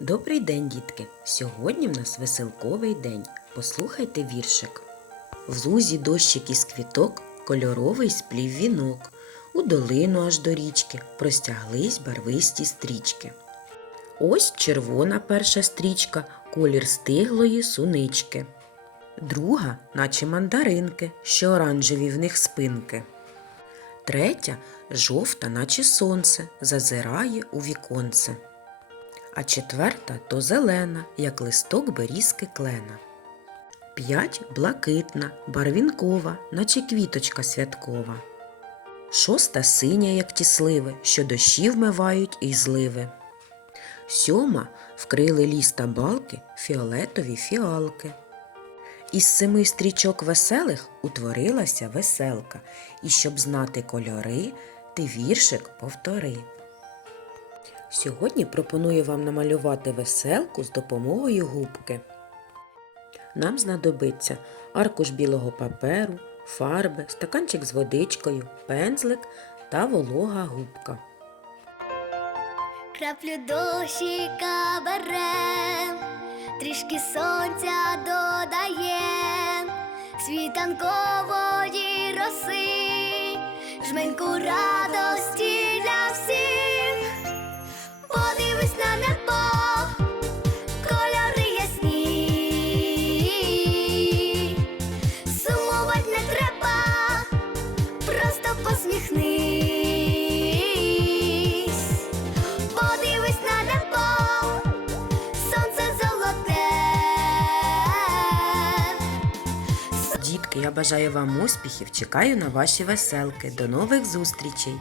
Добрий день, дітки! Сьогодні в нас веселковий день. Послухайте віршик. В лузі дощик із квіток кольоровий сплів вінок. У долину аж до річки простяглись барвисті стрічки. Ось червона перша стрічка, колір стиглої сунички. Друга, наче мандаринки, що оранжеві в них спинки. Третя жовта, наче сонце, зазирає у віконце. А четверта то зелена, як листок берізки клена. П'ять блакитна, барвінкова, наче квіточка святкова. Шоста синя, як ті сливи, що дощі вмивають і зливи. Сьома вкрили ліс та балки фіолетові фіалки. Із семи стрічок веселих утворилася веселка, і щоб знати кольори, ти віршик повтори. Сьогодні пропоную вам намалювати веселку з допомогою губки. Нам знадобиться аркуш білого паперу, фарби, стаканчик з водичкою, пензлик та волога губка. Краплю дощика берем, трішки сонця додаєм, світанкової роси, жменьку радості посміхнись. Подивись на небо, сонце золоте. Дітки, я бажаю вам успіхів, чекаю на ваші веселки. До нових зустрічей!